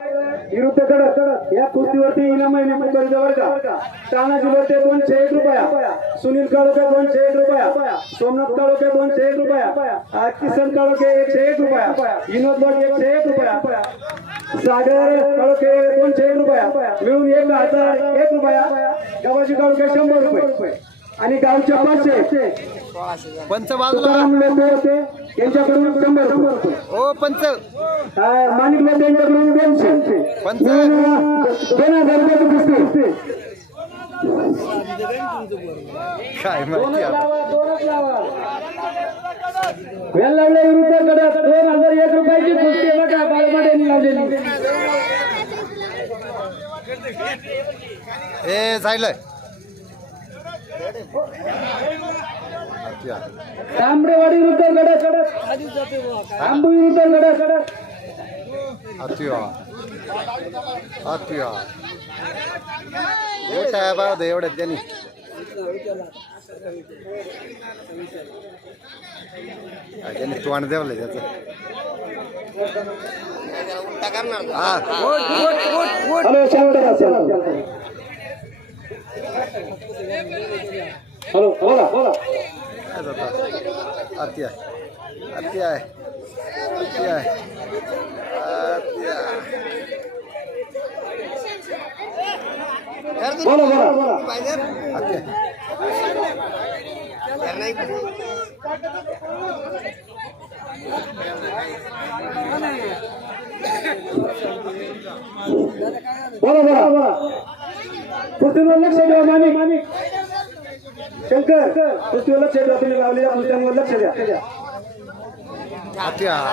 विरुद्ध कडक या कुस्तीवरती इनाम आहे बरं का. तानाजी लोटे 201 रुपया, सुनील काळोखे 201 रुपया, सोमनाथ काळोखे 201 रुपया, किसन काळोखे 101 रुपया, विनोद लोट 101 रुपया, सागर काळोखे 201 रुपया, मिळून 1001 रुपया, गवाजी काळोखे 100 रुपये आणि गावच्या 500. पंच बाजूला यांच्याकडून 100 रुपये. ओ पंच माणिक लोटे यांच्याकडून 200. पंच 2000 रुपये कुस्ती. काय माहिती आता. वेल्लावडे विरुद्ध कडक 2001 रुपयाची कुस्ती बघा बाळमाडेंनी लावलेली. ए जायलंय तांबरेवाडी विरुद्ध कडक, आंबू विरुद्ध कडक. अतिवा अतिवा मोठा आहे बा एवढ्यात त्यांनी त्यांनी तोंड देवलंय त्याचं. हॅलो बोला बोला. अति आहे अति आहे अति आहे बोला बोला बोला. अति आहे. बोला बोला बोला. कुस्तीवर लक्ष द्या माणिक शंकर, कुस्तीवर लक्ष द्या. तुम्ही लावलेल्या कुस्त्यांवर लक्ष द्या. अति आहे.